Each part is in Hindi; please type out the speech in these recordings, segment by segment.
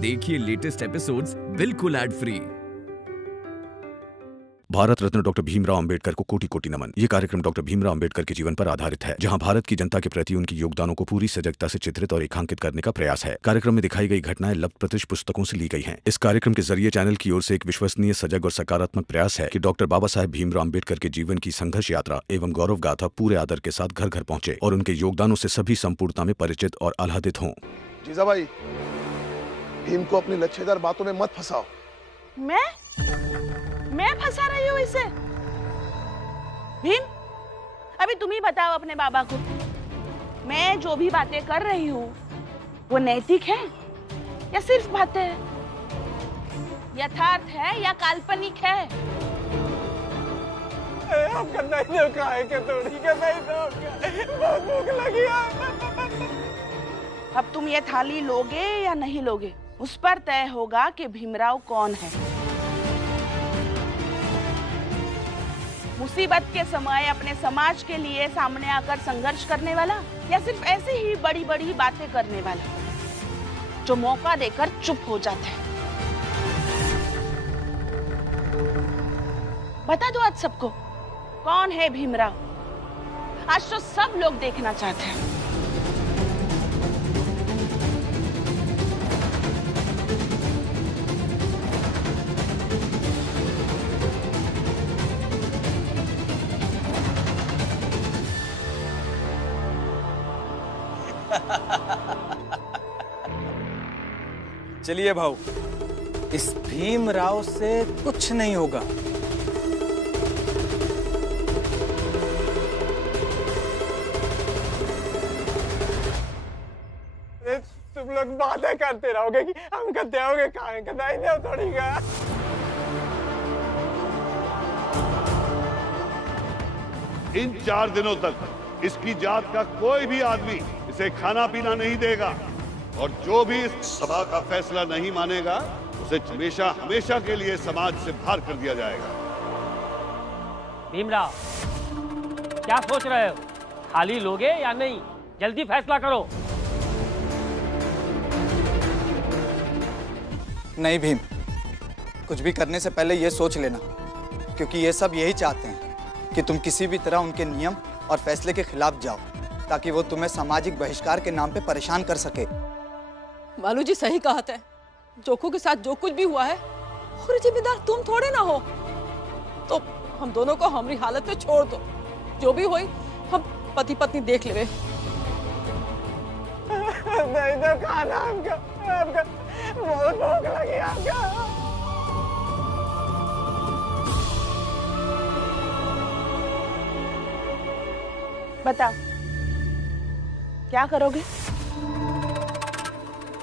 देखिए लेटेस्ट एपिसोड्स बिल्कुल ad free. Bharat Ratna doctor Bhimrao Ambedkar को कोटि कोटि नमन। ये कार्यक्रम डॉक्टर भीमराव अंबेडकर के जीवन पर आधारित है, जहां भारत की जनता के प्रति उनके योगदानों को पूरी सजगता से चित्रित और रेखांकित करने का प्रयास है। कार्यक्रम में दिखाई गई घटनाएं लब्ध प्रतिष्ठ पुस्तकों से ली गई हैं। इस कार्यक्रम के जरिए चैनल की ओर से एक विश्वसनीय, सजग और सकारात्मक प्रयास है कि डॉक्टर बाबा साहेब भीमराव अंबेडकर के जीवन की संघर्ष यात्रा एवं गौरव गाथा पूरे आदर के साथ घर घर पहुंचे और उनके योगदानों से सभी संपूर्णता में परिचित और आह्लादित हों। जीजा भाई, भीम को अपनी लच्छेदार बातों में मत फंसाओ। मैं फंसा रही हूँ इसे? भीम, अभी तुम ही बताओ अपने बाबा को, मैं जो भी बातें कर रही हूँ वो नैतिक है या सिर्फ बातें हैं? यथार्थ है या काल्पनिक है? आपका नहीं दो, काहे के थोड़ी का नहीं दो, बहुत भूख लगी है। अब तुम ये थाली लोगे या नहीं लोगे, उस पर तय होगा कि भीमराव कौन है। मुसीबत के समय अपने समाज के लिए सामने आकर संघर्ष करने वाला या सिर्फ ऐसे ही बड़ी बड़ी बातें करने वाला जो मौका देकर चुप हो जाता है? बता दो आज सबको, कौन है भीमराव? आज तो सब लोग देखना चाहते हैं। चलिए भाऊ, इस भीमराव से कुछ नहीं होगा। तुम लोग बातें करते रहोगे कि हम कहते होगे कहाँ कदाई नहीं थोड़ी का। इन 4 दिनों तक इसकी जात का कोई भी आदमी इसे खाना पीना नहीं देगा और जो भी इस सभा का फैसला नहीं मानेगा उसे हमेशा हमेशा के लिए समाज से बाहर कर दिया जाएगा। भीमराव, क्या सोच रहे हो? थाली लोगे या नहीं? जल्दी फैसला करो। नहीं भीम, कुछ भी करने से पहले ये सोच लेना, क्योंकि ये सब यही चाहते हैं कि तुम किसी भी तरह उनके नियम और फैसले के खिलाफ जाओ, ताकि वो तुम्हें सामाजिक बहिष्कार के नाम पे परेशान कर सके। मालू जी सही कहा है, जोखू के साथ जो कुछ भी हुआ है और जिम्मेदार तुम थोड़े ना हो, तो हम दोनों को हमारी हालत में छोड़ दो। जो भी होई हम पति पत्नी देख ले। नहीं तो खाना आपका बहुत भूख लगी आपका। बताओ क्या करोगे?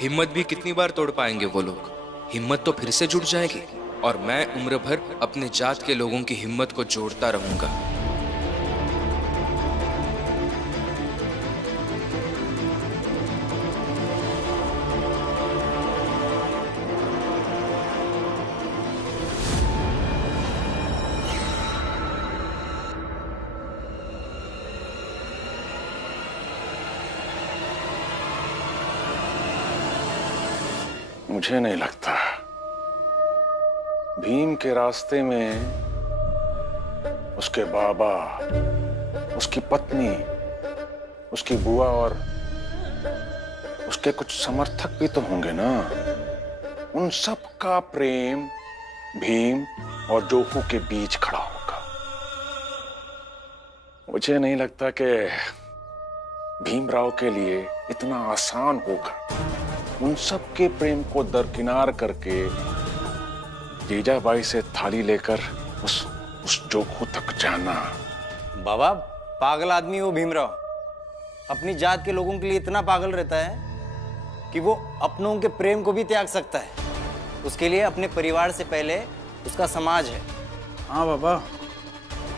हिम्मत भी कितनी बार तोड़ पाएंगे वो लोग? हिम्मत तो फिर से जुट जाएगी और मैं उम्र भर अपने जात के लोगों की हिम्मत को जोड़ता रहूंगा। मुझे नहीं लगता भीम के रास्ते में उसके बाबा, उसकी पत्नी, उसकी बुआ और उसके कुछ समर्थक भी तो होंगे ना। उन सब का प्रेम भीम और जोखू के बीच खड़ा होगा। मुझे नहीं लगता कि भीमराव के लिए इतना आसान होगा उन सब के प्रेम को दरकिनार करके जीजाबाई से थाली लेकर उस जोखू तक जाना। बाबा, पागल आदमी वो भीमराव। अपनी जात के लोगों के लिए इतना पागल रहता है कि वो अपनों के प्रेम को भी त्याग सकता है। उसके लिए अपने परिवार से पहले उसका समाज है। हाँ बाबा,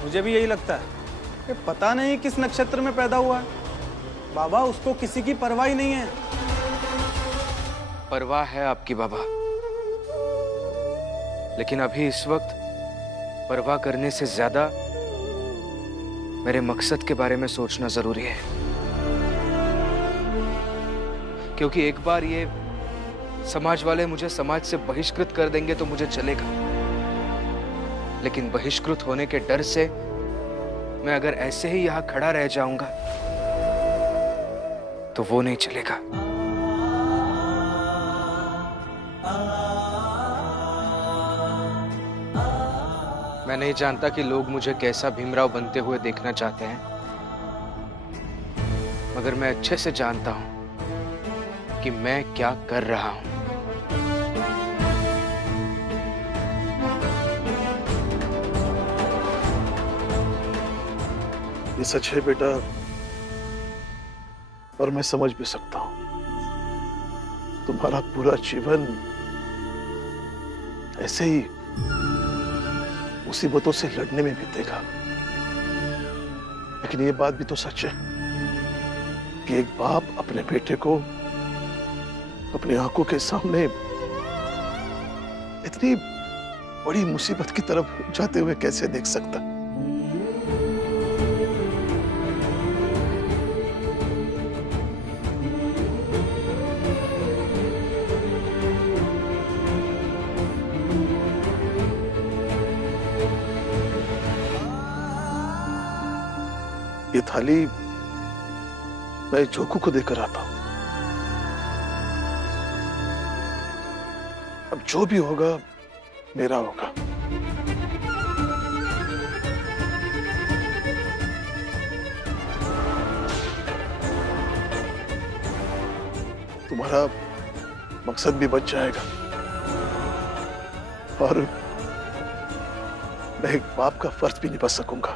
मुझे भी यही लगता है कि पता नहीं किस नक्षत्र में पैदा हुआ है। बाबा, उसको किसी की परवाह ही नहीं है। परवाह है आपकी बाबा, लेकिन अभी इस वक्त परवाह करने से ज्यादा मेरे मकसद के बारे में सोचना जरूरी है। क्योंकि एक बार ये समाज वाले मुझे समाज से बहिष्कृत कर देंगे तो मुझे चलेगा, लेकिन बहिष्कृत होने के डर से मैं अगर ऐसे ही यहां खड़ा रह जाऊंगा तो वो नहीं चलेगा। मैं नहीं जानता कि लोग मुझे कैसा भीमराव बनते हुए देखना चाहते हैं, मगर मैं अच्छे से जानता हूं कि मैं क्या कर रहा हूं। ये सच है बेटा, और मैं समझ भी सकता हूं। तुम्हारा पूरा जीवन ऐसे ही मुसीबतों से लड़ने में बीतेगा। लेकिन ये बात भी तो सच है कि एक बाप अपने बेटे को अपनी आंखों के सामने इतनी बड़ी मुसीबत की तरफ जाते हुए कैसे देख सकता। ये थाली मैं जोकू को देकर आता हूं। अब जो भी होगा मेरा होगा। तुम्हारा मकसद भी बच जाएगा और मैं एक बाप का फर्ज भी निभा सकूंगा।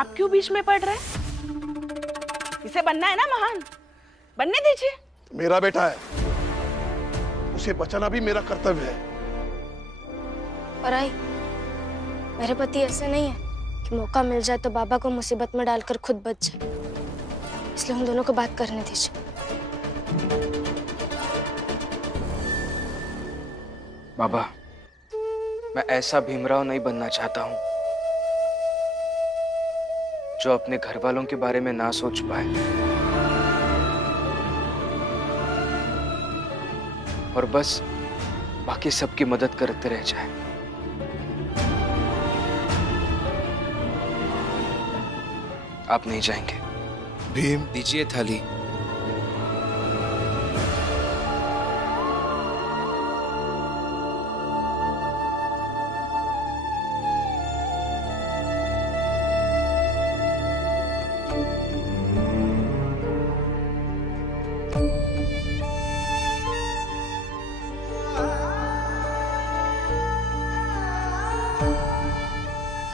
आप क्यों बीच में पड़ रहे हैं? इसे बनना है ना महान, बनने दीजिए। मेरा बेटा है, उसे बचाना भी मेरा कर्तव्य है। और आई, मेरे पति ऐसे नहीं है कि मौका मिल जाए तो बाबा को मुसीबत में डालकर खुद बच जाए, इसलिए हम दोनों को बात करने दीजिए। बाबा, मैं ऐसा भीमराव नहीं बनना चाहता हूं जो अपने घर वालों के बारे में ना सोच पाए और बस बाकी सबकी मदद करते रह जाए। आप नहीं जाएंगे? भीम, दीजिए थाली।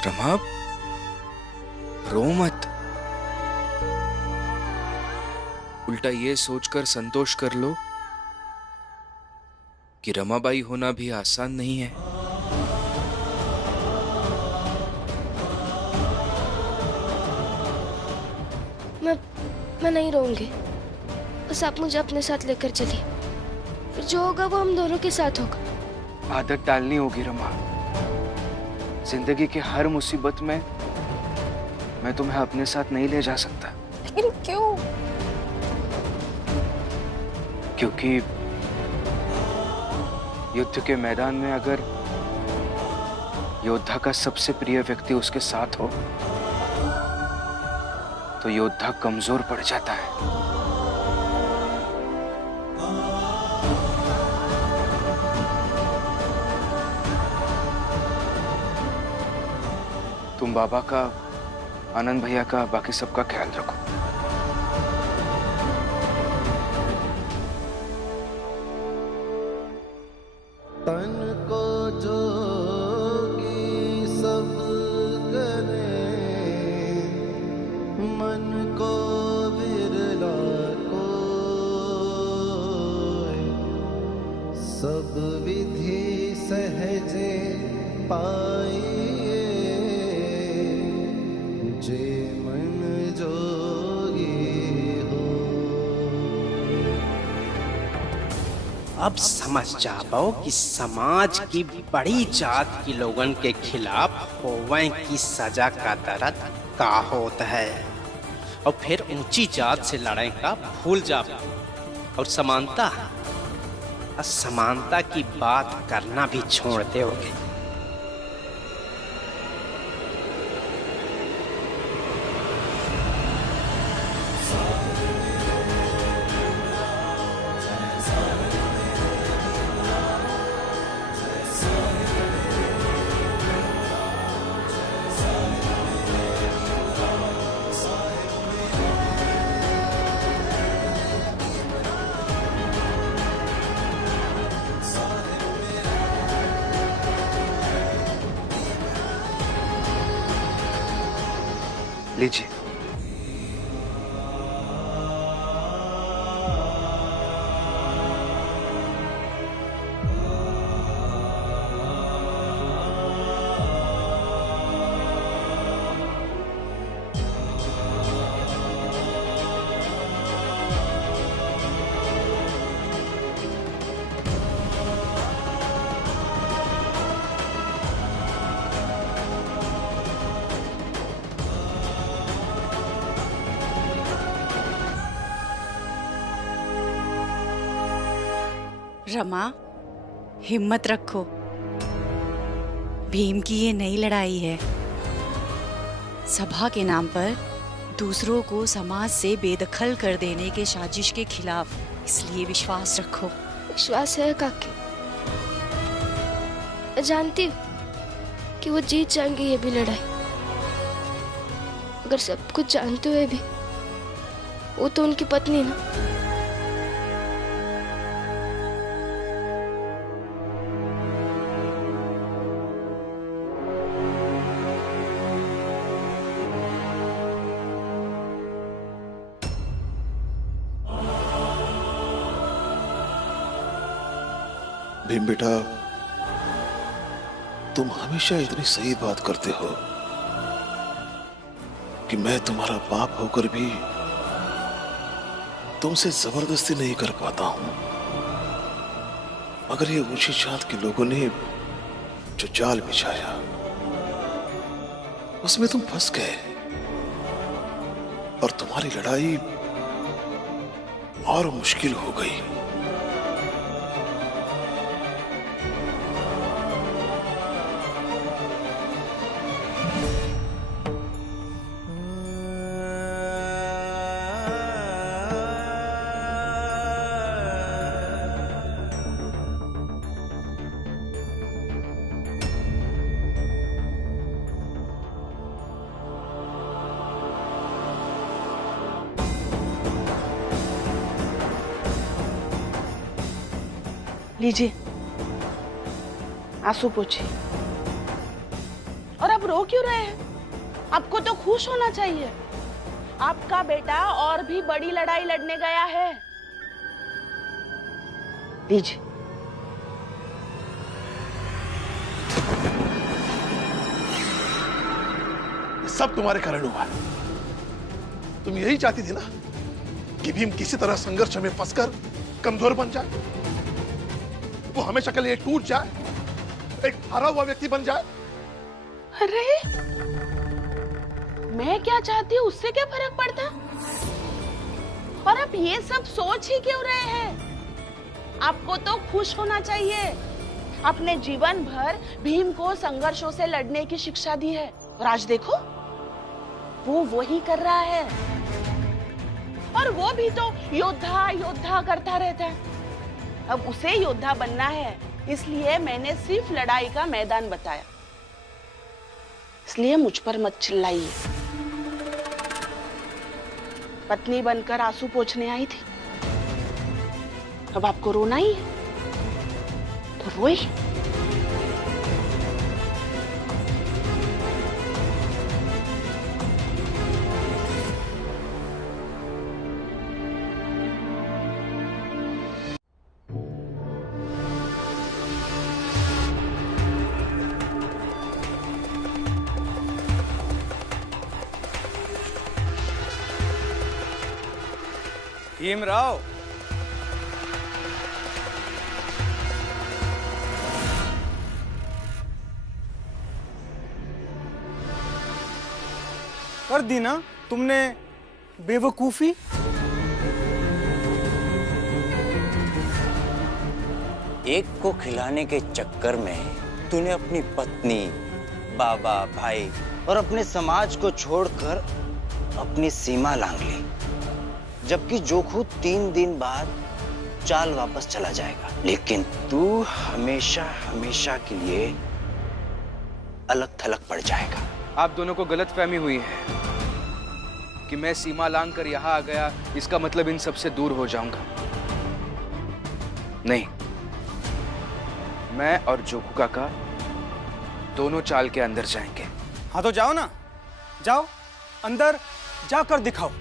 रमा, रो मत। उल्टा ये सोचकर संतोष कर लो कि रमाबाई होना भी आसान नहीं है। मैं नहीं रहूंगी, बस आप मुझे अपने साथ लेकर चलिए, फिर जो होगा वो हम दोनों के साथ होगा। आदत डालनी होगी रमा। जिंदगी की हर मुसीबत में मैं तुम्हें अपने साथ नहीं ले जा सकता। लेकिन क्यों? क्योंकि युद्ध के मैदान में अगर योद्धा का सबसे प्रिय व्यक्ति उसके साथ हो तो योद्धा कमजोर पड़ जाता है। तुम बाबा का, आनंद भैया का, बाकी सबका ख्याल रखो। तन को जोगी सब करे, मन को विरला कोय, सब विधि सहजे पाइए, जे मन जोगी हो। अब समझ जाओ कि समाज की बड़ी जात की लोगन के खिलाफ होवे की सजा का दर्द का होता है और फिर ऊंची जात से लड़ाई का भूल जा और समानता असमानता की बात करना भी छोड़ दोगे। लीजिए। रमा, हिम्मत रखो। भीम की ये नई लड़ाई है। सभा के नाम पर दूसरों को समाज से बेदखल कर देने के साजिश के खिलाफ, इसलिए विश्वास रखो। विश्वास है काकी। मैं जानती हूँ कि वो जीत जाएंगे ये भी लड़ाई, अगर सब कुछ जानते हुए भी वो तो उनकी पत्नी ना। भीम बेटा, तुम हमेशा इतनी सही बात करते हो कि मैं तुम्हारा बाप होकर भी तुमसे जबरदस्ती नहीं कर पाता हूं। मगर ये ऊंची जात के लोगों ने जो जाल बिछाया उसमें तुम फंस गए और तुम्हारी लड़ाई और मुश्किल हो गई। लीजिए, आंसू पोंछिए। और आप रो क्यों रहे हैं? आपको तो खुश होना चाहिए। आपका बेटा और भी बड़ी लड़ाई लड़ने गया है। लीजिए। सब तुम्हारे कारण हुआ। तुम यही चाहती थी ना कि भीम किसी तरह संघर्ष में फंसकर कमजोर बन जाए, वो हमेशा के लिए टूट जाए, एक हारा हुआ व्यक्ति बन जाए। अरे, मैं क्या चाहती हूँ उससे क्या फर्क पड़ता? और आप ये सब सोच ही क्यों रहे हैं? आपको तो खुश होना चाहिए। अपने जीवन भर भीम को संघर्षों से लड़ने की शिक्षा दी है और आज देखो वो वही कर रहा है। और वो भी तो योद्धा योद्धा करता रहता है। अब उसे योद्धा बनना है, इसलिए मैंने सिर्फ लड़ाई का मैदान बताया। इसलिए मुझ पर मत चिल्लाइए। पत्नी बनकर आंसू पोंछने आई थी, अब आपको रोना ही है तो रोई। भीमराव, कर दी ना तुमने बेवकूफी। एक को खिलाने के चक्कर में तूने अपनी पत्नी, बाबा, भाई और अपने समाज को छोड़कर अपनी सीमा लांघ ली, जबकि जोखू 3 दिन बाद चाल वापस चला जाएगा, लेकिन तू हमेशा हमेशा के लिए अलग थलग पड़ जाएगा। आप दोनों को गलतफहमी हुई है कि मैं सीमा लांघ कर यहां आ गया, इसका मतलब इन सबसे दूर हो जाऊंगा। नहीं, मैं और जोकू काका दोनों चाल के अंदर जाएंगे। हाँ तो जाओ ना, जाओ अंदर जाकर दिखाओ।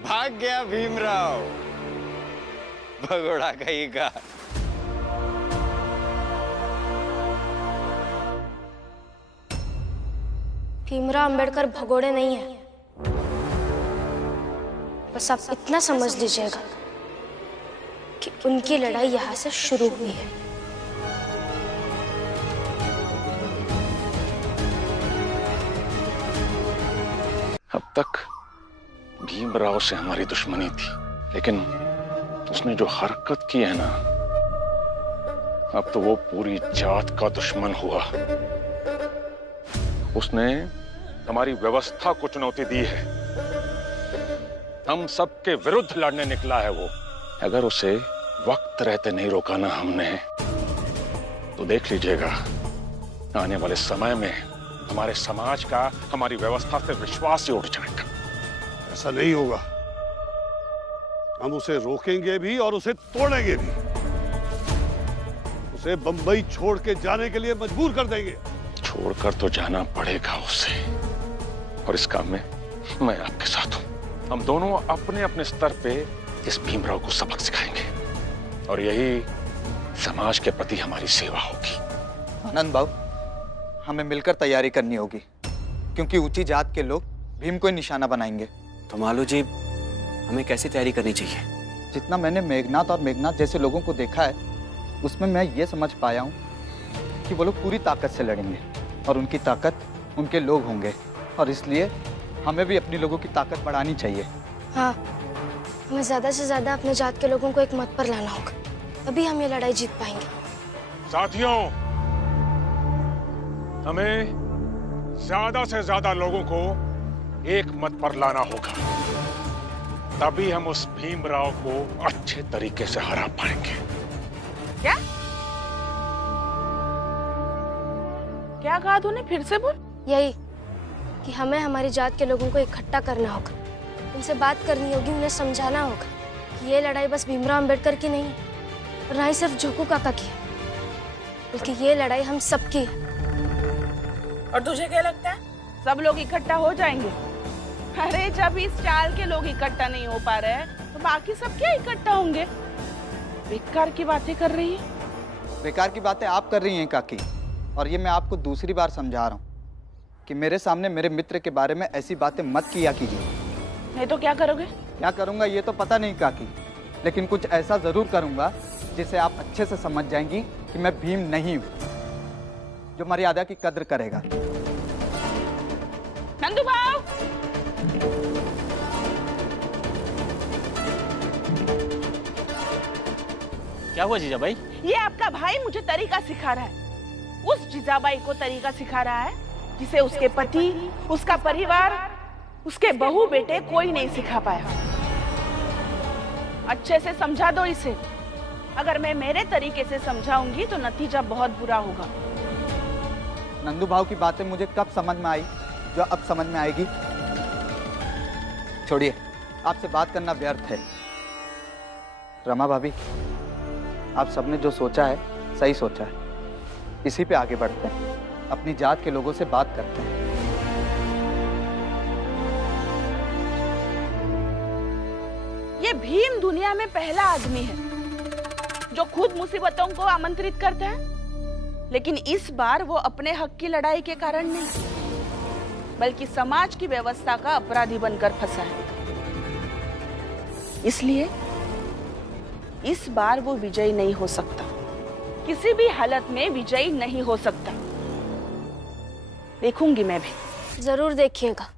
भाग गया भीमराव, भगोड़ा कहीं का। भीमराव अंबेडकर भगोड़े नहीं है। बस आप इतना समझ लीजिएगा कि उनकी लड़ाई यहां से शुरू हुई है। अब तक भीमराव से हमारी दुश्मनी थी, लेकिन उसने जो हरकत की है ना, अब तो वो पूरी जात का दुश्मन हुआ। उसने हमारी व्यवस्था को चुनौती दी है, हम सबके विरुद्ध लड़ने निकला है वो। अगर उसे वक्त रहते नहीं रोका ना हमने, तो देख लीजिएगा आने वाले समय में हमारे समाज का हमारी व्यवस्था से विश्वास ही उठ जाएगा। ऐसा नहीं होगा, हम उसे रोकेंगे भी और उसे तोड़ेंगे भी। उसे बंबई छोड़ के जाने के लिए मजबूर कर देंगे। छोड़कर तो जाना पड़ेगा उसे, और इस काम में मैं आपके साथ हूं। हम दोनों अपने अपने स्तर पे इस भीमराव को सबक सिखाएंगे, और यही समाज के प्रति हमारी सेवा होगी। आनंद बाबू, हमें मिलकर तैयारी करनी होगी, क्योंकि ऊंची जात के लोग भीम को निशाना बनाएंगे। तो मालू जी, हमें कैसी तैयारी करनी चाहिए? जितना मैंने मेघनाथ और मेघनाथ जैसे लोगों को देखा है, उसमें मैं ये समझ पाया हूँ कि वो लोग पूरी ताकत से लड़ेंगे, और उनकी ताकत उनके लोग होंगे, और इसलिए हमें भी अपनी लोगों की ताकत बढ़ानी चाहिए। हाँ, हमें ज्यादा से ज्यादा अपने जात के लोगों को एक मत पर लाना होगा, तभी हम ये लड़ाई जीत पाएंगे। साथियों, हमें ज्यादा से ज्यादा लोगों को एक मत पर लाना होगा, तभी हम उस भीमराव को अच्छे तरीके से हरा पाएंगे। क्या क्या कहा तूने? फिर से बोल। यही कि हमें हमारी जात के लोगों को इकट्ठा करना होगा, उनसे बात करनी होगी, उन्हें समझाना होगा कि ये लड़ाई बस भीमराव अंबेडकर की नहीं है, और ना ही सिर्फ जोकू काका की है, बल्कि ये लड़ाई हम सबकी है। और तुझे क्या लगता है सब लोग इकट्ठा हो जाएंगे? अरे जब इस चाल के लोग इकट्ठा नहीं हो पा रहे हैं, तो बाकी सब क्या इकट्ठा होंगे? बेकार की बातें कर रही है। बेकार की बातें आप कर रही हैं काकी, और ये मैं आपको दूसरी बार समझा रहा हूँ कि मेरे सामने मेरे मित्र के बारे में ऐसी बातें मत किया कीजिए। नहीं तो क्या करोगे? क्या करूँगा ये तो पता नहीं काकी, लेकिन कुछ ऐसा जरूर करूँगा जिसे आप अच्छे से समझ जाएंगी कि मैं भीम नहीं हूँ, जो मर्यादा की कद्र करेगा। नंदू भाव, क्या हुआ जीजाबाई? ये आपका भाई मुझे तरीका सिखा रहा है। उस जीजाबाई को तरीका सिखा रहा है जिसे उसके पति, उसका परिवार, उसके बहू बेटे कोई नहीं सिखा पाया। अच्छे से समझा दो इसे। अगर मैं मेरे तरीके से समझाऊंगी तो नतीजा बहुत बुरा होगा। नंदू भाव की बातें मुझे कब समझ में आई, जो अब समझ में आएगी? छोड़िए, आपसे बात करना व्यर्थ है। रमा भाभी, आप सबने जो सोचा है सही सोचा है। इसी पे आगे बढ़ते हैं, अपनी जात के लोगों से बात करते हैं। ये भीम दुनिया में पहला आदमी है जो खुद मुसीबतों को आमंत्रित करता है, लेकिन इस बार वो अपने हक की लड़ाई के कारण नहीं, बल्कि समाज की व्यवस्था का अपराधी बनकर फंसा है। इसलिए इस बार वो विजयी नहीं हो सकता, किसी भी हालत में विजयी नहीं हो सकता। देखूंगी मैं भी। जरूर देखिएगा।